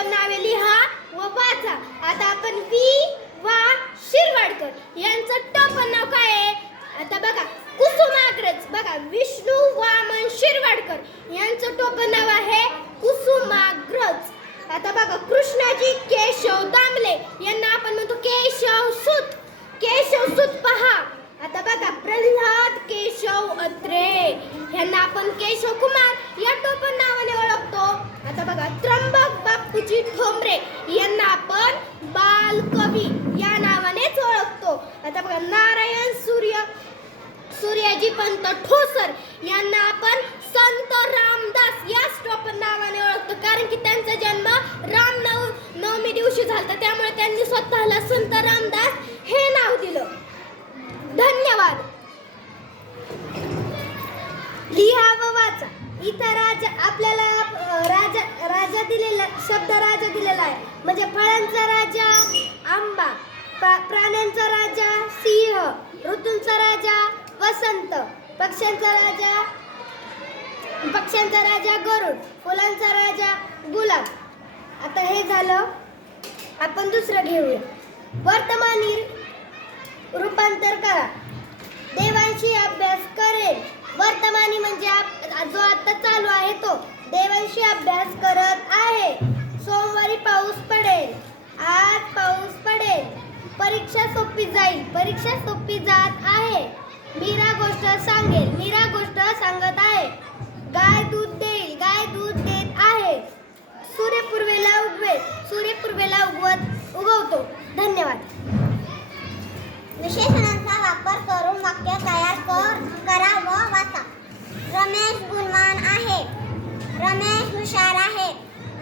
टोपणनावे लिहा व वाचा. आता आपण वि वा शिरवाडकर यांचं टोपणनाव काय आहे? आता बघा कुसुमाग्रज. बघा विष्णू वामन शिरवाडकर यांचं टोपणनाव आहे कुसुमाग्रज. आता बघा कृष्णाजी केशव दामले यांना आपण म्हणतो केशव सूत. केशव सूत पहा. आता बघा प्रल्हाद केशव अत्रे यांना आपण केशव कुमार या टोपणनावाने ओळखतो. आता बघा त्र्यंबक बापूजी ठोंबरे यांना आपण बालकवी या नावानेच ओळखतो. आता बघा नारायण सूर्याजी पंत ठोसर यांना आपण संत रामदास या टोपणनावाने ओळखतो, कारण की त्यांचा जन्म रामनवमी दिवशी झाला, त्यामुळे त्यांनी स्वतःला संत रामदास हे नाव दिलं. धन्यवाद. लिहा व वाचा. इथं राजा आपल्याला राजा दिलेला शब्द राजा दिलेला आहे, म्हणजे फळांचा राजा आंबा, प्राण्यांचा राजा सिंह, ऋतूंचा राजा वसंत, पक्ष्यांचा राजा गरुड, फुलांचा राजा गुलाब. आता हे झालं. आपण दुसरं घेऊया. वर्तमानी रूपांतर करा. देवांशी अभ्यास करेल. वर्तमानी म्हणजे जो आता चालू आहे तो. देवांशी अभ्यास करत आहे. सोमवारी पाऊस पडेल. आज पाऊस पडेल. परीक्षा सोपी जाईल. परीक्षा सोपी जात आहे. मीरा गोष्ट सांगेल. मीरा गोष्ट सांगत आहे. गाय दूध देईल. गाय दूध देत आहे. सूर्य पूर्वेला उगवेल. सूर्य पूर्वेला उगवतो. धन्यवाद. विशेषणांचा वापर करून वाक्य तयार करा व वाचा. रमेश गुणवान आहे. रमेश हुशार आहे.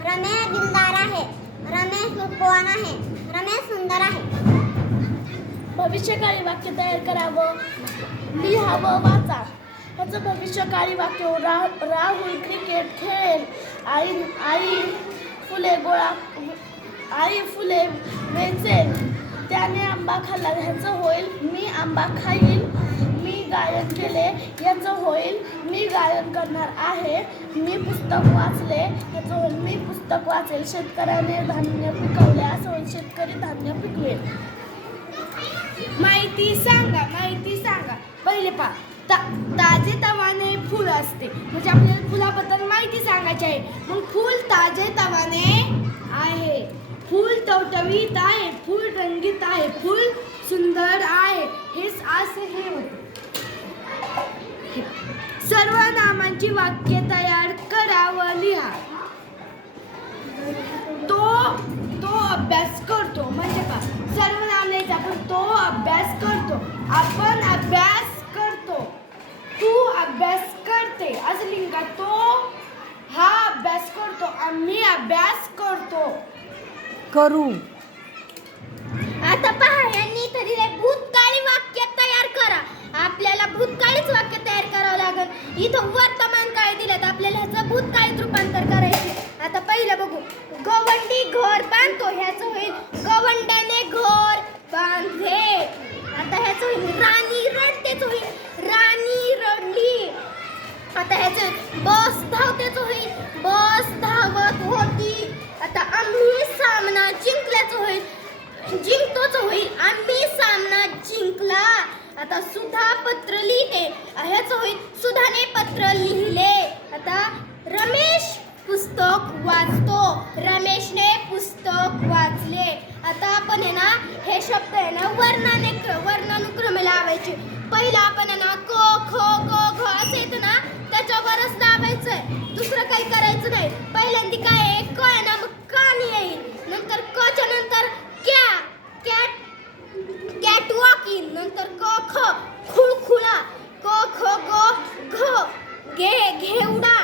रमेश दिलदार आहे. रमेश रूपवान आहे. रमेश सुंदर आहे. भविष्यकाळी वाक्य तयार करावं, लिहा व वाचा. त्याचं भविष्यकाळी वाक्य राहुल क्रिकेट खेळेल. आई फुले वेचेल. त्याने आंबा खाल्ला. ह्याचं होईल मी आंबा खाईल. मी गायन केले. याचं होईल मी गायन करणार आहे. मी पुस्तक वाचले. याचं होईल मी पुस्तक वाचेल. शेतकऱ्याने धान्य पिकवले. असं होईल शेतकरी धान्य पिकवेल. माहिती सांगा. माहिती सांगा. पहिले पहा ताजे तवाने फुल असते, म्हणजे आपल्याला फुलाबद्दल माहिती सांगायची आहे. मग फुल ताजे तवाने आहे. फुल टवटवीत आहे. फुल रंगीत आहे. फुल सुंदर आहे. हे असे हे होते. सर्व नामांची वाक्य तयार करा व लिहा. तो अभ्यास करतो. म्हणजे का सर्व नाम लिहायचं. आपण तो अभ्यास करतो. आपण अभ्यास करतो. तू अभ्यास करते. असं लिंगा. तो हा अभ्यास करतो. आम्ही अभ्यास करतो. करू. आता पहा यांनी इथं दिले भूतकाळी वाक्य तयार करा. आपल्याला भूतकाळीच वाक्य तयार करावं लागेल. इथं वर्तमान काळ दिलेत, आपल्याला ह्याचं भूतकाळीत रूपांतर करायचे. आता पहिलं बघू. गवंडी घर बांधतो. ह्याचं होईल गवंड्याने घर बांधले. आता ह्याचं होईल राणी रडतेच होईल राणी रडली. आता ह्याचं बस धावतेच होईल बस धावत होती. आता आम्ही सामना जिंकल्याचं होईल जिंकतोच होईल आम्ही सामना जिंकला. आता सुधा पत्र लिहिते. ह्याचं होईल सुधाने पत्र लिहिले. आता रमेश पुस्तक वाचतो. रमेशने पुस्तक वाचले. आता आपण आहे ना हे शब्द आहे ना वर्णानुक्रमे लावायचे. पहिला आपण आहे ना क ख ग घ असं येतं ना त्याच्यावरच दाबायचंय. दुसरं काही करायचं नाही. पहिल्यांदा काय आहे क आहे ना मग कान येईल. नंतर क च्या नंतर कॅट वॉकिंग. नंतर क ख खुळखुळा. क ख ग घ घेवडा.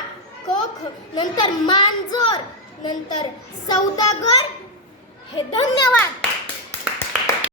क ख नंतर मांजर. नंतर सौदा